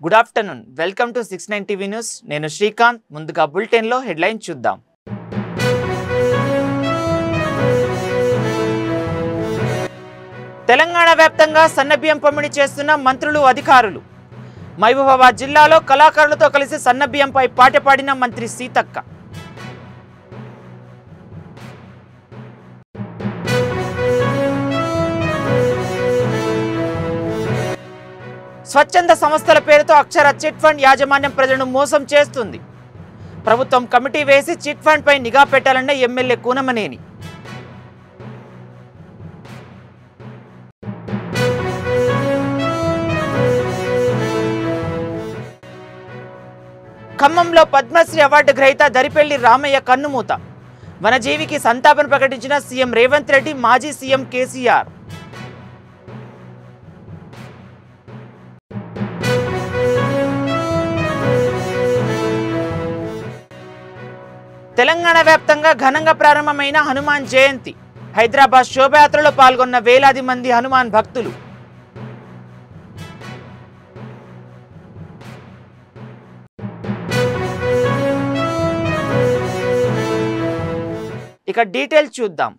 Good afternoon welcome to 69 TV news నేను శ్రీకాంత్ ముందుగా bulletin లో హెడ్లైన్ చూద్దాం తెలంగాణ వ్యాప్తంగా సన్నబియ్యం పంపిణీ చేస్తున్న మంత్రులు అధికారులు మహబూబాబాద్ జిల్లాలో కళాకారులతో కలిసి సన్నబియ్యంపై పాట పాడిన మంత్రి సీతక్క స్వచ్ఛంద సంస్థల పేరుతో అక్షర చిట్ ఫండ్ యాజమాన్యం ప్రజలను మోసం చేస్తుంది ప్రభుత్వం కమిటీ వేసి చిట్ ఫండ్ పై నిఘా పెట్టాలన్న ఎమ్మెల్యే కూనమనేని ఖమ్మంలో పద్మశ్రీ అవార్డు గ్రహీత దరిపెల్లి రామయ్య కన్నుమూత వనజీవికి సంతాపన ప్రకటించిన సీఎం రేవంత్ రెడ్డి మాజీ సీఎం కేసీఆర్ తెలంగాణ వ్యాప్తంగా ఘనంగా ప్రారంభమైన హనుమాన్ జయంతి హైదరాబాద్ శోభయాత్రలో పాల్గొన్న వేలాది మంది హనుమాన్ భక్తులు ఇక డీటెయిల్స్ చూద్దాం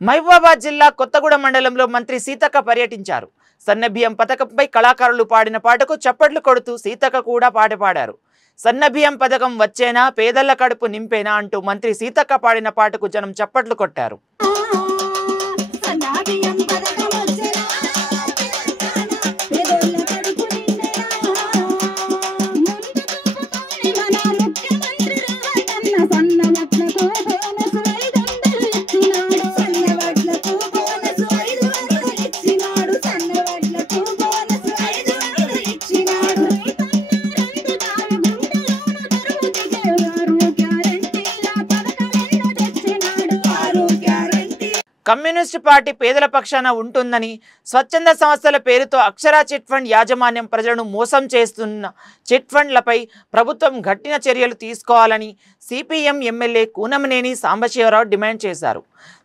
మహబూబాబాద్ జిల్లా కొత్తగూడెం మండలంలో మంత్రి సీతక్క పర్యటించారు సన్నబియ్యం పథకంపై కళాకారులు పాడిన పాటకు చప్పట్లు కొడుతూ సీతక్క కూడా పాట పాడారు సన్నబియ్యం పథకం వచ్చేనా పేదల కడుపు నింపేనా అంటూ మంత్రి సీతక్క పాడిన పాటకు జనం చప్పట్లు కొట్టారు కమ్యూనిస్ట్ పార్టీ పేదల పక్షాన ఉంటుందని స్వచ్ఛంద సంస్థల పేరుతో అక్షర చిట్ ఫండ్ యాజమాన్యం ప్రజలను మోసం చేస్తున్న చిట్ ఫండ్లపై ప్రభుత్వం కఠిన చర్యలు తీసుకోవాలని CPM MLA Kunamneni Sambasivarao demand చేశారు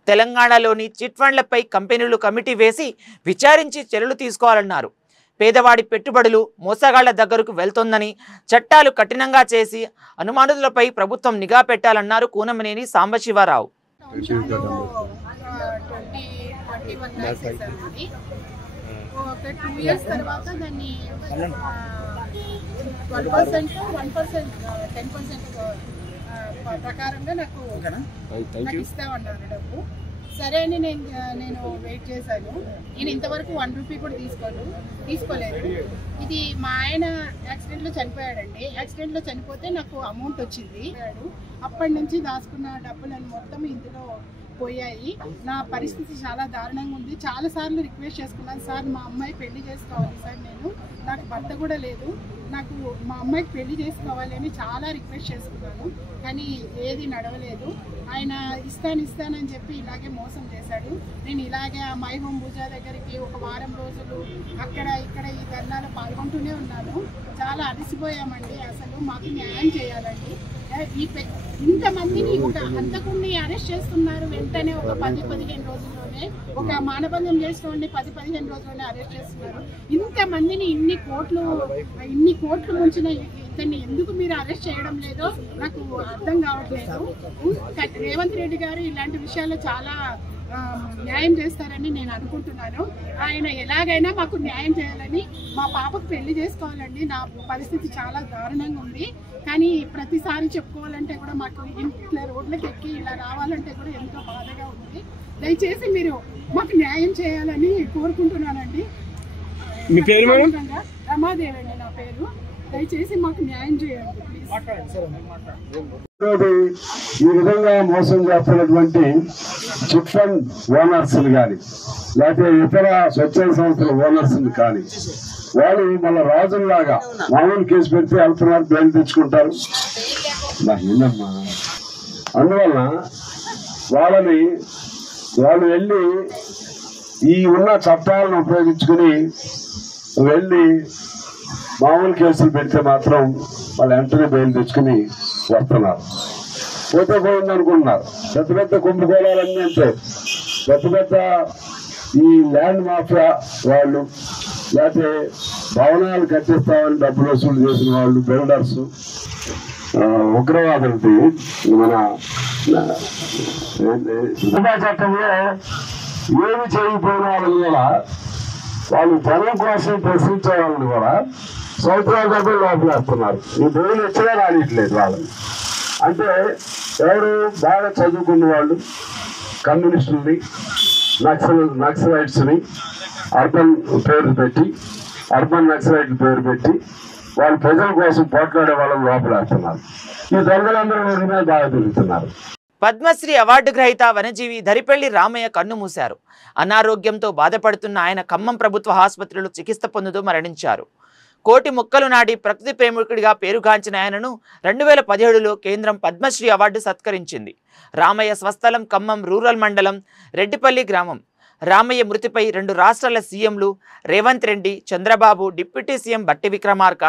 తెలంగాణలోని చిట్ ఫండ్లపై కంపెనీలు కమిటీ వేసి విచారించి చర్యలు తీసుకోవాలన్నారు పేదవాడి పెట్టుబడులు మోసగాళ్ల దగ్గరకు వెళ్తోందని చట్టాలు కఠినంగా చేసి అనుమానులపై ప్రభుత్వం నిఘా పెట్టాలన్నారు కూనమనేని సాంబశివరావు 21 lakhs చేశానండి ఒక 2 years తర్వాత దాన్ని 12% 10% ప్రకారంగా నాకు ఇస్తామన్నారు డబ్బు సరే అని నేను వెయిట్ చేశాను నేను ఇంతవరకు 1 రూపీ కూడా తీసుకోలేదు ఇది మా ఆయన యాక్సిడెంట్లో చనిపోయాడండి యాక్సిడెంట్లో చనిపోతే నాకు అమౌంట్ వచ్చింది అప్పటి నుంచి దాచుకున్న డబ్బులను మొత్తం ఇందులో పోయాయి నా పరిస్థితి చాలా దారుణంగా ఉంది చాలాసార్లు రిక్వెస్ట్ చేసుకున్నాను సార్ మా అమ్మాయి పెళ్లి చేసుకోవాలి సార్ నాకు భర్త కూడా లేదు నాకు మా అమ్మాయికి పెళ్లి చేసుకోవాలి అని చాలా రిక్వెస్ట్ చేసుకున్నాను కానీ ఏది నడవలేదు ఆయన ఇస్తానని చెప్పి ఇలాగే మోసం చేశాడు నేను ఇలాగే ఆ మై హోమ్ పూజా దగ్గరికి ఒక వారం రోజులు అక్కడ ఇక్కడ ఈ ధర్నాలో పాల్గొంటూనే ఉన్నాను చాలా అలసిపోయామండి అసలు మాకు న్యాయం చేయాలండి ఇంతమందిని ఒక హంతకుడిని అరెస్ట్ చేస్తున్నారు వెంటనే ఒక 10-15 రోజుల్లోనే ఒక మానభంగం చేసుకోండి 10-15 రోజుల్లోనే అరెస్ట్ చేస్తున్నారు ఇంతమందిని ఇన్ని కోట్లు ముంచిన ఇతన్ని ఎందుకు మీరు అరెస్ట్ చేయడం లేదో నాకు అర్థం కావట్లేదు రేవంత్ రెడ్డి గారు ఇలాంటి విషయాల్లో చాలా న్యాయం చేస్తారని నేను అనుకుంటున్నాను ఆయన ఎలాగైనా మాకు న్యాయం చేయాలని మా పాపకు పెళ్లి చేసుకోవాలండి నా పరిస్థితి చాలా దారుణంగా ఉంది కానీ ప్రతిసారి చెప్పుకోవాలంటే కూడా మాకు ఇట్లా రోడ్లకు ఎక్కి ఇలా రావాలంటే కూడా ఎంతో బాధగా ఉంది దయచేసి మీరు మాకు న్యాయం చేయాలని కోరుకుంటున్నానండి రమాదేవి అండి నా పేరు దయచేసి మాకు న్యాయం చేయండి ఈ విధంగా మోసం చేస్తున్నటువంటి చిట్ ఫండ్ ఓనర్స్ కానీ లేకపోతే ఇతర స్వచ్ఛంద సంస్థల ఓనర్స్ కానీ వాళ్ళు మళ్ళీ రాజుల్లాగా మామూలు కేసు పెడితే వెళ్తున్నారు బెయిల్ తెచ్చుకుంటారు అందువలన వాళ్ళు వెళ్ళి ఈ ఉన్న చట్టాలను ఉపయోగించుకుని వెళ్ళి మామూలు కేసులు పెడితే మాత్రం వాళ్ళు వెంటనే బెయిల్ తెచ్చుకుని వస్తున్నారు పోతే పోయింది అనుకుంటున్నారు పెద్ద పెద్ద కుంభకోణాలన్నీ అంటే పెద్ద ఈ ల్యాండ్ మాఫియా వాళ్ళు లేకపోతే భవనాలు కట్టిస్తామని డబ్బులు వసూలు చేసిన వాళ్ళు, బిల్డర్స్, ఉగ్రవాదులకి మన చట్టంలో ఏమి చేయకపోయిన వాళ్ళని కూడా, వాళ్ళు జనం కోసం ప్రశ్నించే వాళ్ళని కూడా సంవత్సరాల డబ్బులు లోపలేస్తున్నారు. ఈ బెయిల్ వచ్చినా రానిట్లేదు వాళ్ళని. అంటే ఎవరు బాగా చదువుకున్న వాళ్ళు, కమ్యూనిస్టులని, నక్సలైట్స్ని అర్బన్ నక్సలైట్ పేరు పెట్టి వాళ్ళు ప్రజల కోసం పోట్లాడే వాళ్ళని లోపలేస్తున్నారు. ఈ దొంగలందరూ మీద బాగా తిరుగుతున్నారు. పద్మశ్రీ అవార్డు గ్రహీత వనజీవి ధరిపల్లి రామయ్య కన్నుమూశారు. అనారోగ్యంతో బాధపడుతున్న ఆయన ఖమ్మం ప్రభుత్వ ఆసుపత్రిలో చికిత్స పొందుతూ మరణించారు. కోటి మొక్కలు నాటి ప్రకృతి ప్రేమికుడిగా పేరుగాంచిన ఆయనను 2017లో కేంద్రం పద్మశ్రీ అవార్డు సత్కరించింది. రామయ్య స్వస్థలం ఖమ్మం రూరల్ మండలం రెడ్డిపల్లి గ్రామం. రామయ్య మృతిపై 2 రాష్ట్రాల సీఎంలు రేవంత్ రెడ్డి, చంద్రబాబు, డిప్యూటీ సీఎం బట్టి విక్రమార్క,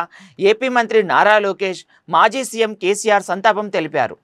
ఏపీ మంత్రి నారా లోకేష్, మాజీ సీఎం కేసీఆర్ సంతాపం తెలిపారు.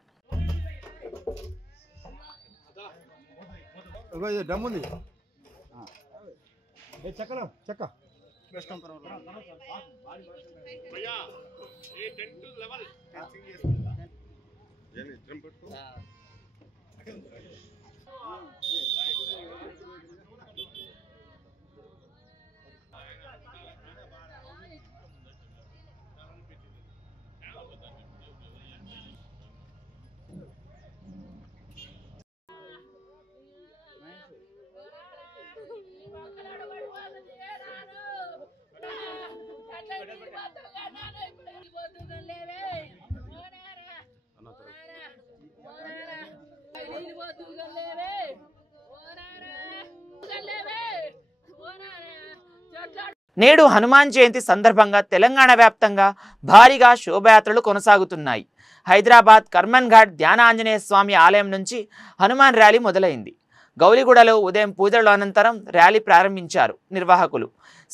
నేడు హనుమాన్ జయంతి సందర్భంగా తెలంగాణ వ్యాప్తంగా భారీగా శోభయాత్రలు కొనసాగుతున్నాయి. హైదరాబాద్ కర్మన్ ఘాట్ ధ్యాన ఆంజనేయ స్వామి ఆలయం నుంచి హనుమాన్ ర్యాలీ మొదలైంది. గౌలిగూడలో ఉదయం పూజల అనంతరం ర్యాలీ ప్రారంభించారు నిర్వాహకులు.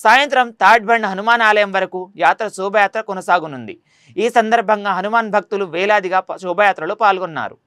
సాయంత్రం థర్డ్ బండ్ హనుమాన్ ఆలయం వరకు శోభయాత్ర కొనసాగనుంది. ఈ సందర్భంగా హనుమాన్ భక్తులు వేలాదిగా శోభయాత్రలో పాల్గొన్నారు.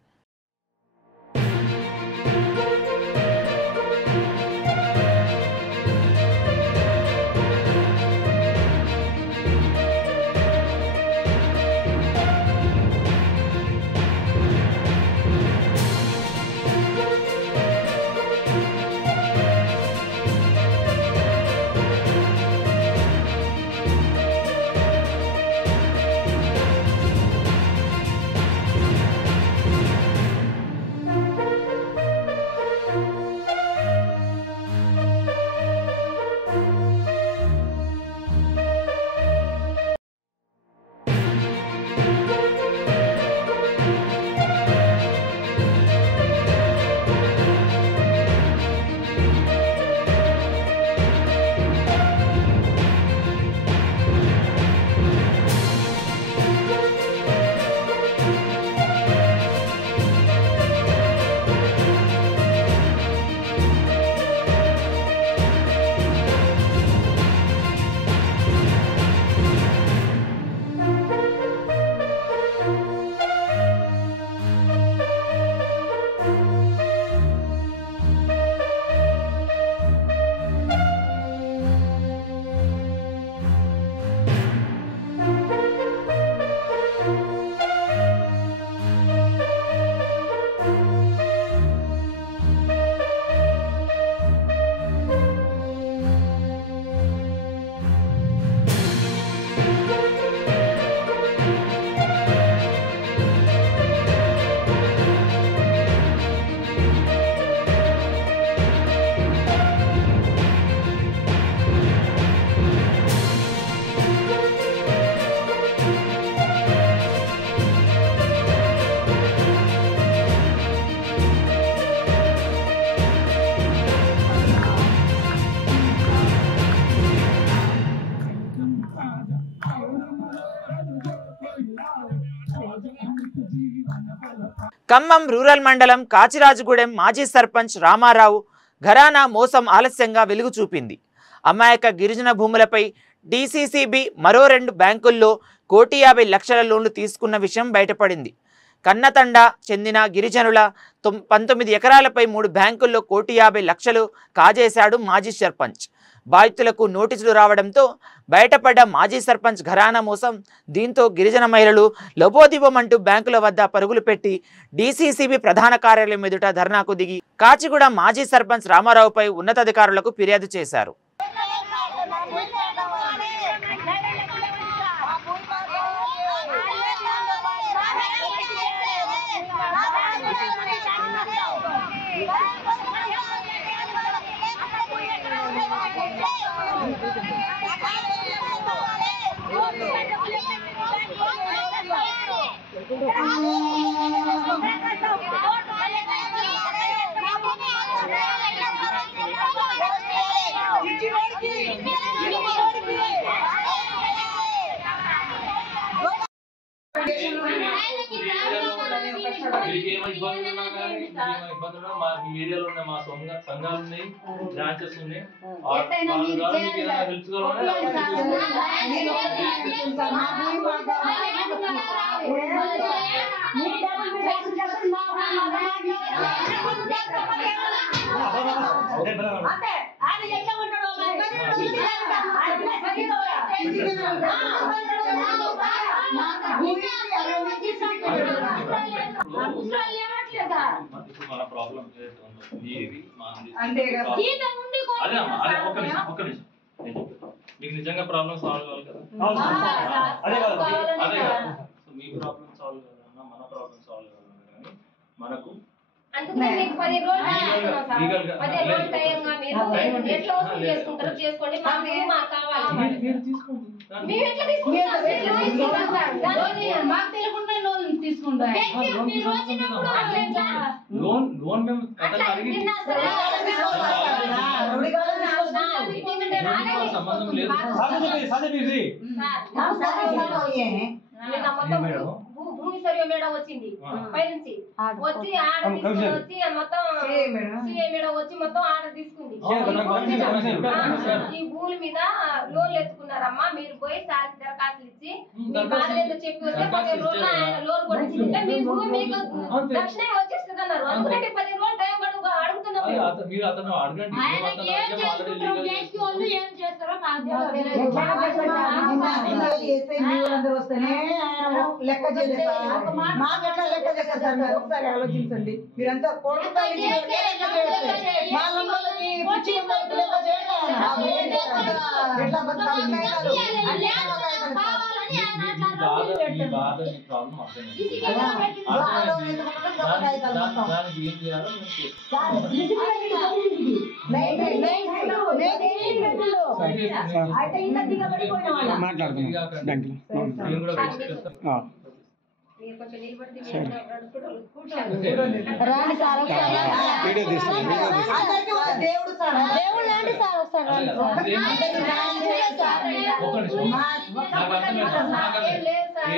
ఖమ్మం రూరల్ మండలం కాచిరాజుగూడెం మాజీ సర్పంచ్ రామారావు ఘరానా మోసం ఆలస్యంగా వెలుగు చూపింది. అమాయక గిరిజన భూములపై డీసీసీబీ మరో 2 బ్యాంకుల్లో 1,50,00,000 లోన్లు తీసుకున్న విషయం బయటపడింది. కన్నతండ చెందిన గిరిజనుల 19 ఎకరాలపై 3 బ్యాంకుల్లో 1,50,00,000 కాజేశాడు మాజీ సర్పంచ్. బాధితులకు నోటీసులు రావడంతో బయటపడ్డ మాజీ సర్పంచ్ ఘరానా మోసం. దీంతో గిరిజన మహిళలు లబోదిబోమంటూ బ్యాంకుల వద్ద పరుగులు పెట్టి డీసీసీబీ ప్రధాన కార్యాలయం ఎదుట ధర్నాకు దిగి కాచిగూడ మాజీ సర్పంచ్ రామారావుపై ఉన్నతాధికారులకు ఫిర్యాదు చేశారు. ఏరియాలో ఉన్నాయి, మా సంఘాలు ఉన్నాయి, బ్రాంచెస్ ఉన్నాయి. మన ప్రాబ్లం మీకు నిజంగా ప్రాబ్లం సాల్వ్ కావాలి కదా, అదే కదా. మీ ప్రాబ్లం సాల్వ్ కావాలన్నా మన ప్రాబ్లం సాల్వ్ కావాలన్నా కానీ మనకు లోన్ మేము సంబంధం లేదు. భూమి సర్వే మేడం వచ్చింది పై నుంచి వచ్చి ఆర్డర్ తీసుకుని వచ్చి మొత్తం సిఏ మేడం వచ్చి మొత్తం ఆర్డర్ తీసుకుంది. ఈ భూమి మీద లోన్లు ఎత్తుకున్నారమ్మా, మీరు పోయి సార్కి దరఖాస్తులు ఇచ్చి మీ బాధలు చెప్పి వస్తే 10 రోజులు ఆయన లోన్ కొట్టించుకుంటే మీ భూమి మీకు దక్షిణ వచ్చేస్తుంది అన్నారు. అందుకంటే 10 రోజులు టైం అడుగుతున్నాం. మీరు అతను అడగండి ఏం చేస్తారో లెక్క చేయలేదు. మాకెట్లా లెక్క చేస్తారు సార్? మీరు ఒకసారి ఆలోచించండి. మీరంతా కోర్టు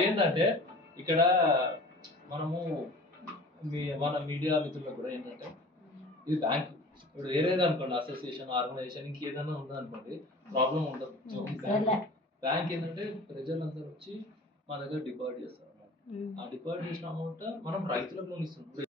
ఏంటంటే ఇక్కడ మనము మన మీడియా మిత్రులకు కూడా ఏంటంటే ఇది బ్యాంక్ ఇప్పుడు వేరేది అనుకోండి, అసోసియేషన్ ఆర్గనైజేషన్ ఇంకేదైనా ఉందనుకోండి ప్రాబ్లం ఉండదు. బ్యాంక్ ఏంటంటే ప్రజలందరూ వచ్చి మా దగ్గర డిపాజిట్ చేస్తారు. ఆ డిపాజిట్ చేసిన అమౌంట్ మనం రైతులకు లోన్ ఇస్తున్నాం.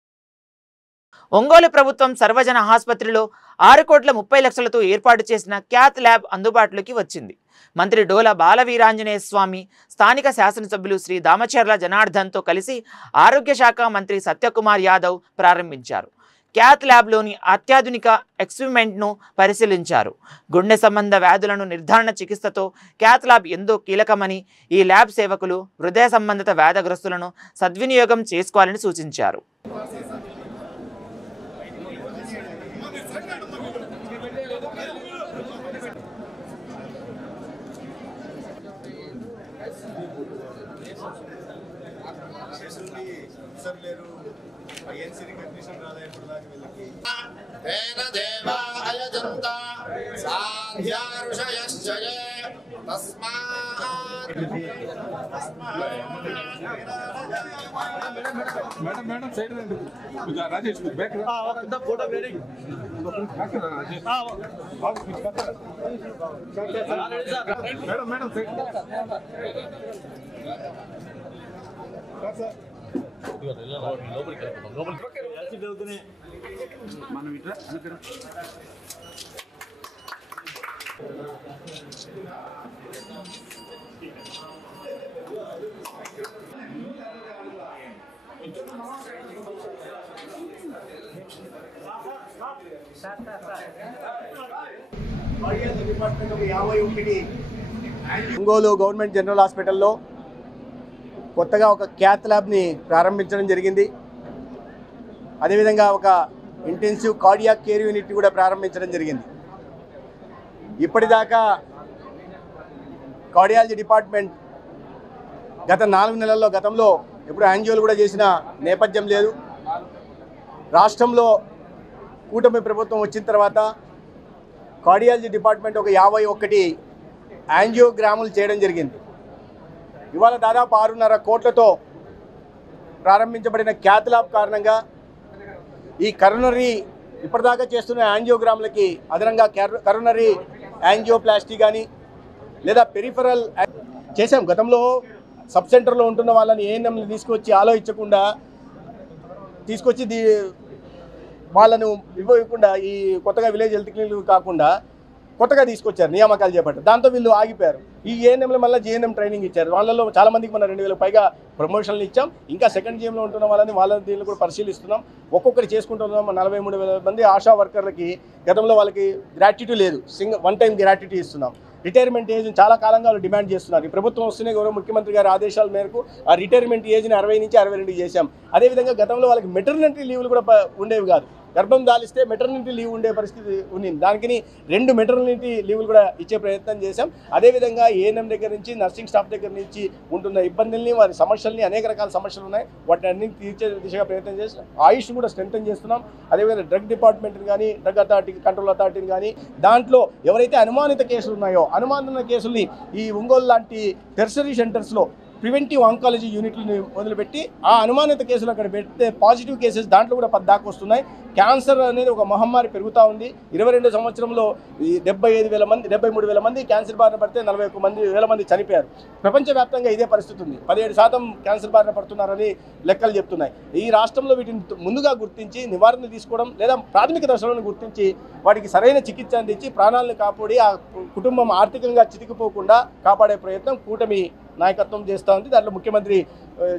ఒంగోలు ప్రభుత్వం సర్వజన ఆసుపత్రిలో 6,30,00,000తో ఏర్పాటు చేసిన క్యాత్ ల్యాబ్ అందుబాటులోకి వచ్చింది. మంత్రి డోల బాలవీరాంజనేయ స్వామి, స్థానిక శాసనసభ్యులు శ్రీ దామచర్ల జనార్దన్తో కలిసి ఆరోగ్య శాఖ మంత్రి సత్యకుమార్ యాదవ్ ప్రారంభించారు. క్యాత్ ల్యాబ్లోని అత్యాధునిక ఎక్విప్మెంట్ను పరిశీలించారు. గుండె సంబంధ వ్యాధులను నిర్ధారణ చికిత్సతో క్యాత్ ల్యాబ్ ఎంతో కీలకమని, ఈ ల్యాబ్ సేవకులు హృదయ సంబంధిత వ్యాధగ్రస్తులను సద్వినియోగం చేసుకోవాలని సూచించారు. Madam side Rajesh photo very madam madam side మనం ఇట్లా ఒంగోలు గవర్నమెంట్ జనరల్ హాస్పిటల్లో కొత్తగా ఒక క్యాత్ ల్యాబ్ని ప్రారంభించడం జరిగింది. అదేవిధంగా ఒక ఇంటెన్సివ్ కార్డియాక్ కేర్ యూనిట్ కూడా ప్రారంభించడం జరిగింది. ఇప్పటిదాకా కార్డియాలజీ డిపార్ట్మెంట్ గత 4 నెలల్లో గతంలో ఎప్పుడు యాంజియోలు కూడా చేసిన నేపథ్యం లేదు. రాష్ట్రంలో కూటమి ప్రభుత్వం వచ్చిన తర్వాత కార్డియాలజీ డిపార్ట్మెంట్ ఒక 51 యాంజియోగ్రాములు చేయడం జరిగింది. ఇవాళ దాదాపు 6.5 కోట్లతో ప్రారంభించబడిన క్యాత్ ల్యాబ్ కారణంగా ఈ కరోనరీ ఇప్పటిదాకా చేస్తున్న యాంజియోగ్రాములకి అదనంగా కరోనరీ యాంజియోప్లాస్టీ కానీ లేదా పెరిఫరల్ చేసాం. గతంలో సబ్ సెంటర్లో ఉంటున్న వాళ్ళని ఏఎన్ఎంని తీసుకొచ్చి ఆలోచించకుండా తీసుకొచ్చి వాళ్ళను ఇవ్వకుండా ఈ కొత్తగా విలేజ్ హెల్త్ క్లినిక్ కాకుండా కొత్తగా తీసుకొచ్చారు, నియామకాలు చేపట్టారు. దాంతో వీళ్ళు ఆగిపోయారు. ఈ ఏఎన్ఎంలో మళ్ళీ జీఎన్ఎం ట్రైనింగ్ ఇచ్చారు. వాళ్ళలో చాలామందికి మన 2000 పైగా ప్రమోషన్లు ఇచ్చాం. ఇంకా సెకండ్ జీఎంలో ఉంటున్న వాళ్ళ దీన్ని కూడా పరిశీలిస్తున్నాం. ఒక్కొక్కటి చేసుకుంటున్నాం. 43,000 మంది ఆశా వర్కర్లకి గతంలో వాళ్ళకి గ్రాట్యుటీ లేదు, వన్ టైం గ్రాట్యుటీ ఇస్తున్నాం. రిటైర్మెంట్ ఏజ్ చాలా కాలంగా వాళ్ళు డిమాండ్ చేస్తున్నారు. ఈ ప్రభుత్వం వస్తూనే గౌరవ ముఖ్యమంత్రి గారి ఆదేశాల మేరకు ఆ రిటైర్మెంట్ ఏజ్ని 60 నుంచి 62 చేశాం. అదేవిధంగా గతంలో వాళ్ళకి మెటర్నిటీ లీవ్లు కూడా ఉండేవి కాదు. గర్భం దాలిస్తే మెటర్నిటీ లీవ్ ఉండే పరిస్థితి ఉంది. దానికి 2 మెటర్నిటీ లీవ్లు కూడా ఇచ్చే ప్రయత్నం చేశాం. అదేవిధంగా ఏఎన్ఎం దగ్గర నుంచి నర్సింగ్ స్టాఫ్ దగ్గర నుంచి ఉంటున్న ఇబ్బందుల్ని, వారి సమస్యల్ని, అనేక రకాల సమస్యలు ఉన్నాయి, వాటిని అన్ని తీర్చే దిశగా ప్రయత్నం చేస్తున్నాం. ఆయుష్ కూడా స్ట్రెంథన్ చేస్తున్నాం. అదేవిధంగా డ్రగ్ డిపార్ట్మెంట్ని కానీ, డ్రగ్ అథారిటీ, కంట్రోల్ అథారిటీని కానీ, దాంట్లో ఎవరైతే అనుమానిత కేసులు ఉన్నాయో అనుమానిత కేసుల్ని ఈ ఒంగోలు లాంటి టెర్షరీ సెంటర్స్లో ప్రివెంటివ్ ఆంకాలజీ యూనిట్లని మొదలుపెట్టి ఆ అనుమానిత కేసులు అక్కడ పెడితే పాజిటివ్ కేసెస్ దాంట్లో కూడా 10 దాకా వస్తున్నాయి. క్యాన్సర్ అనేది ఒక మహమ్మారి పెరుగుతూ ఉంది. 22 సంవత్సరంలో 73,000 మంది క్యాన్సర్ బారిన పడితే 41,000 మంది చనిపోయారు. ప్రపంచవ్యాప్తంగా ఇదే పరిస్థితి ఉంది. 17% క్యాన్సర్ బారిన పడుతున్నారని లెక్కలు చెప్తున్నాయి. ఈ రాష్ట్రంలో వీటిని ముందుగా గుర్తించి నివారణ తీసుకోవడం లేదా ప్రాథమిక దశలను గుర్తించి వాటికి సరైన చికిత్స అందించి ప్రాణాలను కాపాడి ఆ కుటుంబం ఆర్థికంగా చితికిపోకుండా కాపాడే ప్రయత్నం కూటమి నాయకత్వం చేస్తూ ఉంది. దాంట్లో ముఖ్యమంత్రి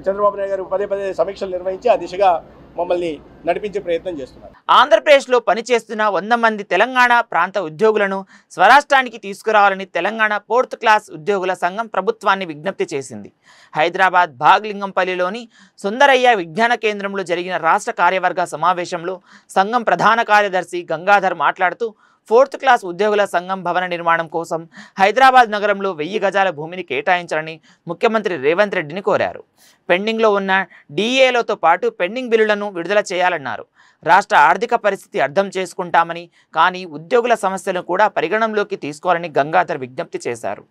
చంద్రబాబు నాయుడు గారు పదే సమీక్షలు నిర్వహించి ఆ దిశగా మమ్మల్ని నడిపించే ప్రయత్నం చేస్తున్నారు. ఆంధ్రప్రదేశ్లో పనిచేస్తున్న 100 మంది తెలంగాణ ప్రాంత ఉద్యోగులను స్వరాష్ట్రానికి తీసుకురావాలని తెలంగాణ 4th క్లాస్ ఉద్యోగుల సంఘం ప్రభుత్వాన్ని విజ్ఞప్తి చేసింది. హైదరాబాద్ భాగ్లింగంపల్లిలోని సుందరయ్య విజ్ఞాన కేంద్రంలో జరిగిన రాష్ట్ర కార్యవర్గ సమావేశంలో సంఘం ప్రధాన కార్యదర్శి గంగాధర్ మాట్లాడుతూ 4th క్లాస్ ఉద్యోగుల సంఘం భవన నిర్మాణం కోసం హైదరాబాద్ నగరంలో 1000 గజాల భూమిని కేటాయించాలని ముఖ్యమంత్రి రేవంత్ రెడ్డిని కోరారు. పెండింగ్లో ఉన్న డిఏలతో పాటు పెండింగ్ బిల్లులను విడుదల చేయాలన్నారు. రాష్ట్ర ఆర్థిక పరిస్థితి అర్థం చేసుకుంటామని, కానీ ఉద్యోగుల సమస్యలను కూడా పరిగణనలోకి తీసుకోవాలని గంగాధర్ విజ్ఞప్తి చేశారు.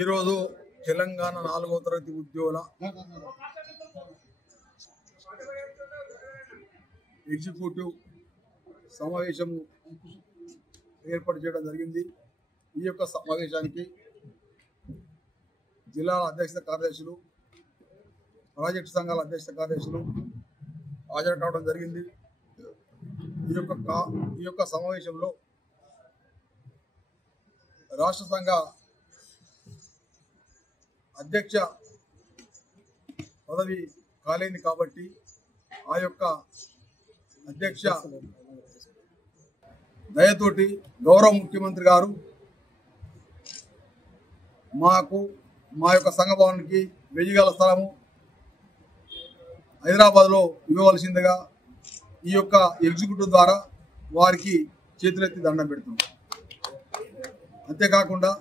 ఈరోజు తెలంగాణ 4వ తరగతి ఉద్యోగుల ఎగ్జిక్యూటివ్ సమావేశం ఏర్పాటు చేయడం జరిగింది. ఈ యొక్క సమావేశానికి జిల్లాల అధ్యక్ష కార్యదర్శులు, ప్రాజెక్టు సంఘాల అధ్యక్ష కార్యదర్శులు హాజరు కావడం జరిగింది. ఈ యొక్క సమావేశంలో రాష్ట్ర సంఘ అధ్యక్ష పదవి కాలేంది కాబట్టి ఆ యొక్క అధ్యక్ష దయతోటి గౌరవ ముఖ్యమంత్రి గారు మా యొక్క సంఘ భవనానికి 1000 గజాల స్థలము హైదరాబాద్లో ఇవ్వవలసిందిగా ఈ యొక్క ఎగ్జిక్యూటివ్ ద్వారా వారికి చేతులెత్తి దండం పెడుతున్నాం. అంతేకాకుండా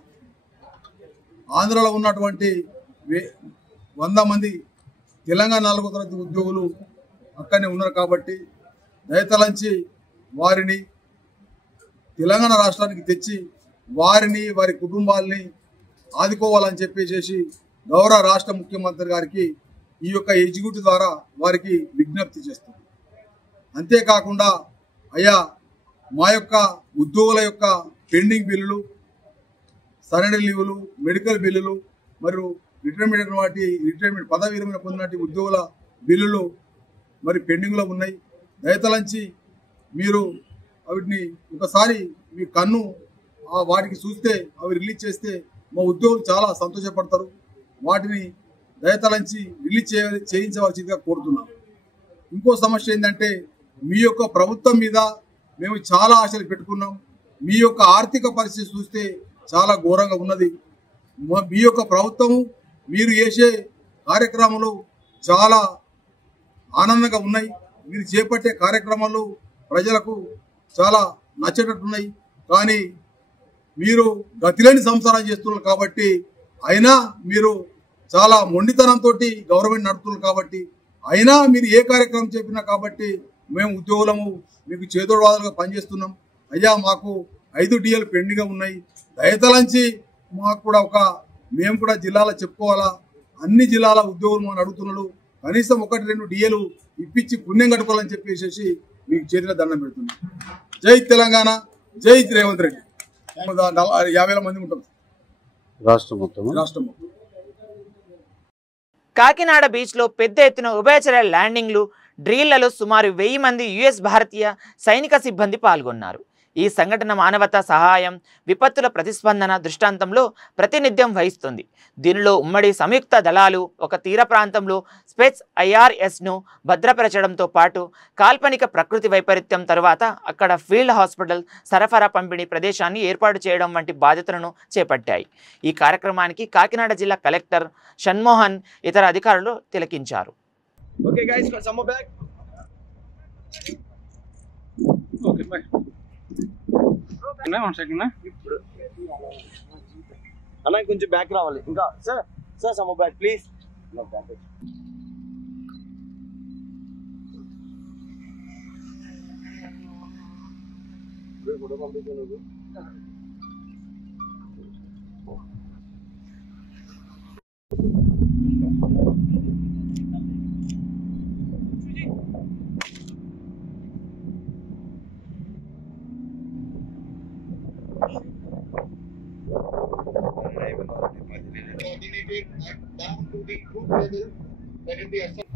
ఆంధ్రలో ఉన్నటువంటి 100 మంది తెలంగాణ 4వ తరగతి ఉద్యోగులు అక్కడనే ఉన్నారు కాబట్టి దయతలంచి వారిని తెలంగాణ రాష్ట్రానికి తెచ్చి వారిని, వారి కుటుంబాలని ఆదుకోవాలని చెప్పేసి గౌరవ రాష్ట్ర ముఖ్యమంత్రి గారికి ఈ యొక్క ఎగ్జిక్యూటివ్ ద్వారా వారికి విజ్ఞప్తి చేస్తాం. అంతేకాకుండా అయ్యా మా యొక్క ఉద్యోగుల యొక్క పెండింగ్ బిల్లులు, సరెండర్ లీవులు, మెడికల్ బిల్లులు మరియు రిటైర్మెంట్ పదవి విరమణ పొందినటువంటి ఉద్యోగుల బిల్లులు మరి పెండింగ్లో ఉన్నాయి. దయతలంచి మీరు వాటిని ఒకసారి మీ కన్ను వాటికి చూస్తే అవి రిలీజ్ చేస్తే మా ఉద్యోగులు చాలా సంతోషపడతారు. వాటిని దయతలంచి రిలీజ్ చేయించవలసిందిగా కోరుతున్నాం. ఇంకో సమస్య ఏంటంటే మీ యొక్క ప్రభుత్వం మీద మేము చాలా ఆశలు పెట్టుకున్నాం. మీ యొక్క ఆర్థిక పరిస్థితి చూస్తే చాలా ఘోరంగా ఉన్నది. మీ యొక్క ప్రభుత్వము మీరు చేసే కార్యక్రమాలు చాలా ఆనందంగా ఉన్నాయి. మీరు చేపట్టే కార్యక్రమాలు ప్రజలకు చాలా నచ్చేటట్టున్నాయి. కానీ మీరు గతిలేని సంసారం చేస్తున్నారు కాబట్టి, అయినా మీరు చాలా మొండితనంతో గవర్నమెంట్ నడుపుతున్నారు కాబట్టి, అయినా మీరు ఏ కార్యక్రమం చెప్పినా కాబట్టి మేము ఉద్యోగులము మీకు చేదోడవాదులుగా పనిచేస్తున్నాం. అయ్యా మాకు 5 DL పెండింగ్గా ఉన్నాయి. దయతలంచి మాకు కూడా మేము కూడా జిల్లాలో చెప్పుకోవాలా, అన్ని జిల్లాల ఉద్యోగులు మనం అడుగుతున్నాడు. కనీసం 1-2 DL ఇప్పించి పుణ్యం కట్టుకోవాలని చెప్పేసి మీకు చేతిలో దండం పెడుతున్నాం. జై తెలంగాణ, జై రేవంత్ రెడ్డి. 50,000 మంది ఉంటాం రాష్ట్రం మొత్తం. కాకినాడ బీచ్లో పెద్ద ఎత్తున ఉభయచర్య ల్యాండింగ్లు, డ్రిల్లలో సుమారు 1000 మంది US భారతీయ సైనిక సిబ్బంది పాల్గొన్నారు. ఈ సంఘటన మానవతా సహాయం, విపత్తుల ప్రతిస్పందన దృష్టాంతంలో ప్రాతినిధ్యం వహిస్తుంది. దీనిలో ఉమ్మడి సంయుక్త దళాలు ఒక తీర ప్రాంతంలో స్పెట్స్ IRSను భద్రపరచడంతో పాటు కాల్పనిక ప్రకృతి వైపరీత్యం తర్వాత అక్కడ ఫీల్డ్ హాస్పిటల్, సరఫరా పంపిణీ ప్రదేశాన్ని ఏర్పాటు చేయడం వంటి బాధ్యతలను చేపట్టాయి. ఈ కార్యక్రమానికి కాకినాడ జిల్లా కలెక్టర్ షణ్మోహన్ ఇతర అధికారులు తిలకించారు. Okay guys, some more back. Okay, bye. One second. అన్న కొంచెం బ్యాక్ రావాలి. ఇంకా sir some back please.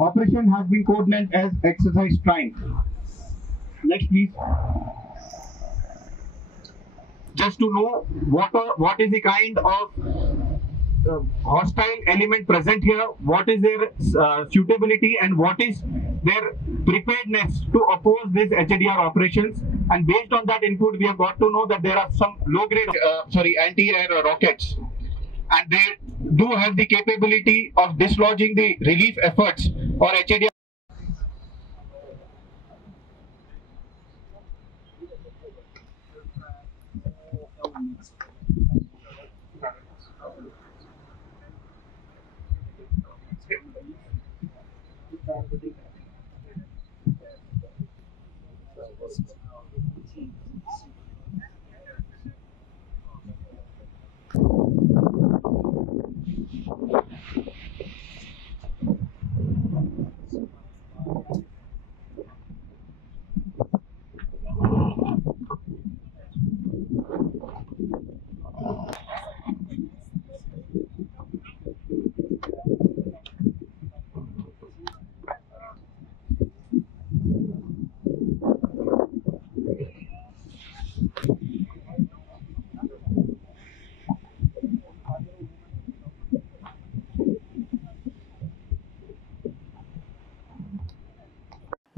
Operation has been codenamed as Exercise Triumph. Next, please. Just to know what is the kind of hostile element present here, what is their suitability, and what is their preparedness to oppose these HADR operations. And based on that input, we have got to know that there are some low-grade, anti-air rockets, and they do have the capability of dislodging the relief efforts or HADR.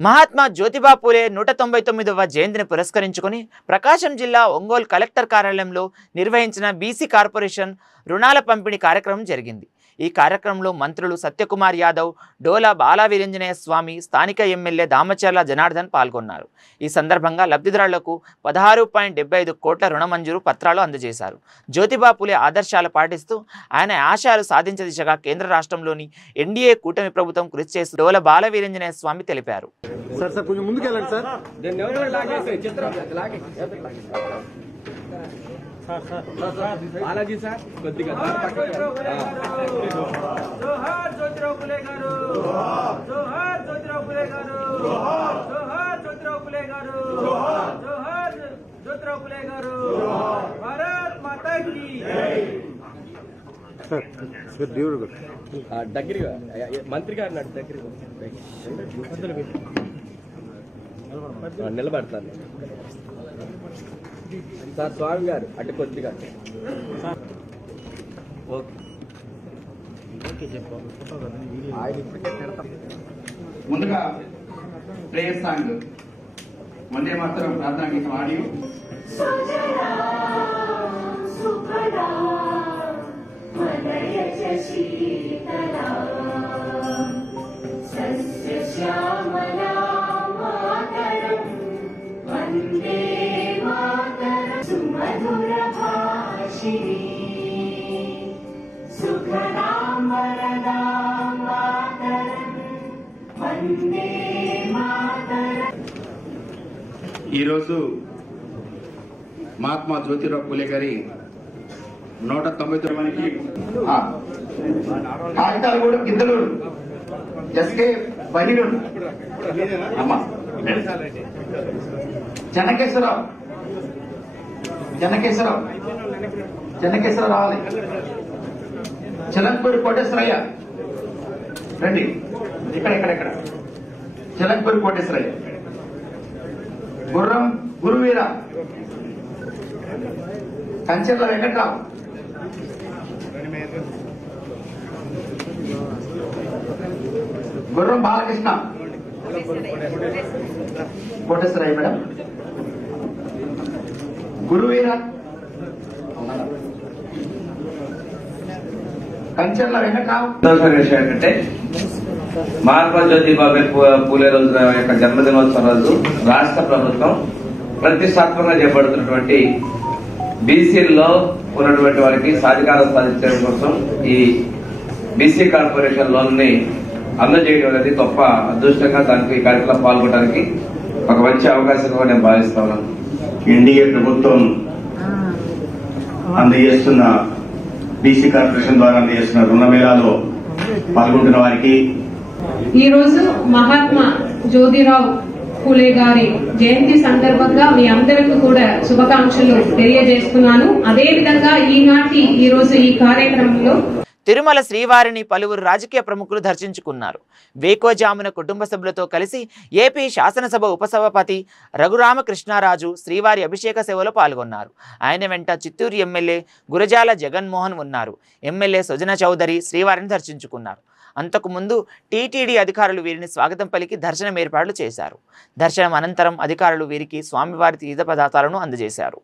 Mahatma Jyotiba Phule 199వ జయంతిని పురస్కరించుకొని ప్రకాశం జిల్లా Ongole collector కార్యాలయంలో నిర్వహించిన BC corporation రుణాల పంపిణీ కార్యక్రమం జరిగింది. ఈ కార్యక్రమంలో మంత్రులు సత్యకుమార్ యాదవ్, డోలా బాలవీరంజనేయ స్వామి, స్థానిక ఎమ్మెల్యే దామచర్ల జనార్దన్ పాల్గొన్నారు. ఈ సందర్భంగా లబ్ధిదారులకు 16.75 కోట్ల రుణ మంజూరు పత్రాలు అందజేశారు. జ్యోతిబా పూలే ఆదర్శాలు పాటిస్తూ ఆయన ఆశయాలు సాధించే దిశగా కేంద్ర రాష్ట్రంలోని ఎన్డీఏ కూటమి ప్రభుత్వం కృషి చేస్తూ డోలా బాలవీరంజనేయ స్వామి తెలిపారు. బాలాజీ సార్ కొద్దిగా జోహార్ జ్యోతిరావు పూలే గారు, జోహార్ జ్యోతిరావు పూలే గారు, జోహార్ జ్యోతిరావు పూలే గారు, జోహార్ జ్యోతిరావు పూలే గారు, భారత్ మాతా కీ దగ్గరగా మంత్రి గారు దగ్గర నిలబడతాను. సార్ స్వామి గారు అటు కొద్దిగా ముందుగా ప్రేయర్ సాంగ్ వందే మాత్రం ప్రార్థనా గీతం ఆడియో వందే మాతరం సుమధుర భాషిణీ సుఖదాం వరదాం మాతరం వందే మాతరం. ఈరోజు మహాత్మా జ్యోతిరావు పూలే గారి 199 కాగితాలు కూడా గిద్దలు ఎస్కే బహిరుడు అమ్మా చెన్నకేశ్వరరావు రావాలి. చిలంకూరి కోటేశ్వరయ్య రండి. ఇక్కడ చిలంకూరి కోటేశ్వరయ్య. గుర్రం గురువీర కంచెర్ల వెంకట్రావు. గుర్రం బాలకృష్ణ కోటేశ్వరయ్య మేడం. గురువీర కంచెర్ల వెంకట్రావు. విషయం ఏంటంటే మహాత్మా జ్యోతిబాబు పూలే రోజు యొక్క జన్మదినోత్సవం రోజు రాష్ట్ర ప్రభుత్వం ప్రతిష్టాత్మకంగా చేపడుతున్నటువంటి బీసీల్లో ఉన్నటువంటి వారికి సాధికారం సాధించడం కోసం ఈ బీసీ కార్పొరేషన్ లోన్ ని అందజేయడం అనేది గొప్ప అదృష్టంగా దానికి ఈ కార్యక్రమంలో పాల్గొనడానికి ఒక మంచి అవకాశంగా నేను భావిస్తా ఉన్నాను. ఎన్డీఏ ప్రభుత్వం అందజేస్తున్న బీసీ కార్పొరేషన్ ద్వారా అందజేస్తున్న రుణ మేళాలో పాల్గొంటున్న వారికి ఈ రోజు మహాత్మా జ్యోతిరావు పూలే గారి జయంతి సందర్భంగా మీ అందరికీ కూడా శుభాకాంక్షలు తెలియజేస్తున్నాను. అదేవిధంగా ఈ రోజు ఈ కార్యక్రమంలో తిరుమల శ్రీవారిని పలువురు రాజకీయ ప్రముఖులు దర్శించుకున్నారు. వేకోజామున కుటుంబ సభ్యులతో కలిసి ఏపీ శాసనసభ ఉపసభాపతి రఘురామకృష్ణరాజు శ్రీవారి అభిషేక సేవలో పాల్గొన్నారు. ఆయన వెంట చిత్తూరు ఎమ్మెల్యే గురజాల జగన్మోహన్ ఉన్నారు. ఎమ్మెల్యే సుజన చౌదరి శ్రీవారిని దర్శించుకున్నారు. అంతకుముందు టీటీడీ అధికారులు వీరిని స్వాగతం పలికి దర్శనం ఏర్పాట్లు చేశారు. దర్శనం అనంతరం అధికారులు వీరికి స్వామివారి తీర్థ పదార్థాలను అందజేశారు.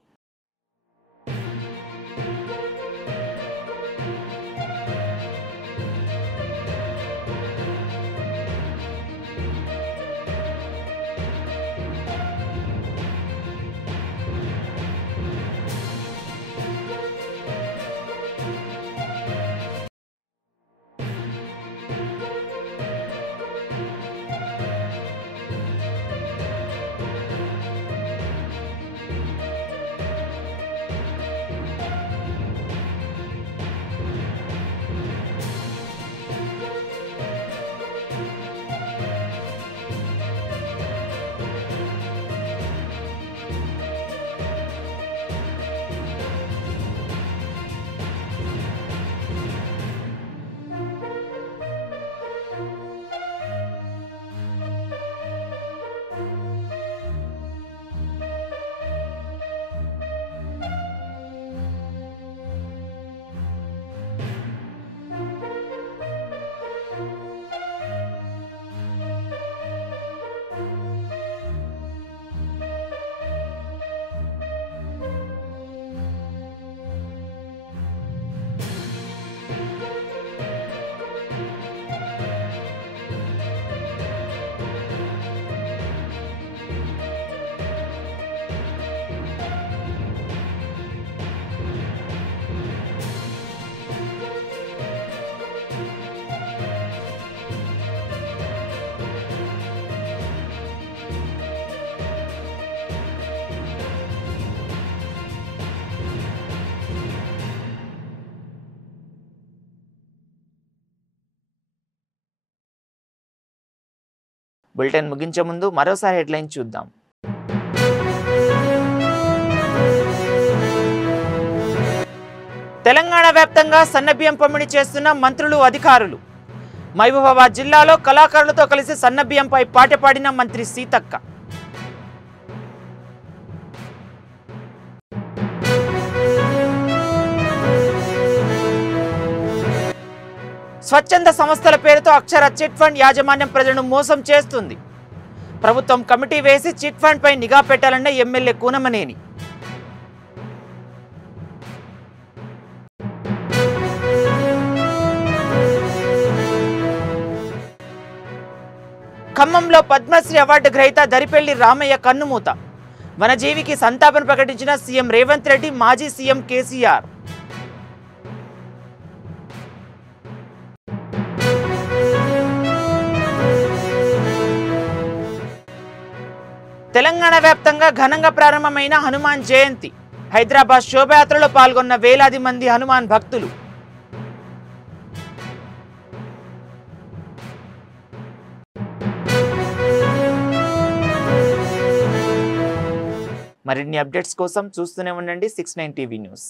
బులెటిన్ ముగించే ముందు మరోసారి హెడ్లైన్ చూద్దాం. తెలంగాణ వ్యాప్తంగా సన్నబియ్యం పంపిణీ చేస్తున్న మంత్రులు, అధికారులు. మహబూబాబాద్ జిల్లాలో కళాకారులతో కలిసి సన్నబియ్యంపై పాట పాడిన మంత్రి సీతక్క. స్వచ్ఛంద సంస్థల పేరుతో అక్షర చిట్ ఫండ్ యాజమాన్యం ప్రజలను మోసం చేస్తుంది. ప్రభుత్వం కమిటీ వేసి చిట్ ఫండ్ పై నిఘా పెట్టాలన్న ఎమ్మెల్యే కూనమనేని. ఖమ్మంలో పద్మశ్రీ అవార్డు గ్రహీత దరిపెల్లి రామయ్య కన్నుమూత. వనజీవికి సంతాపన ప్రకటించిన సీఎం రేవంత్ రెడ్డి, మాజీ సీఎం కేసీఆర్. తెలంగాణ వ్యాప్తంగా ఘనంగా ప్రారంభమైన హనుమాన్ జయంతి. హైదరాబాద్ శోభయాత్రలో పాల్గొన్న వేలాది మంది హనుమాన్ భక్తులు. మరిన్ని అప్డేట్స్ కోసం చూస్తూనే ఉండండి 69 టీవీ న్యూస్.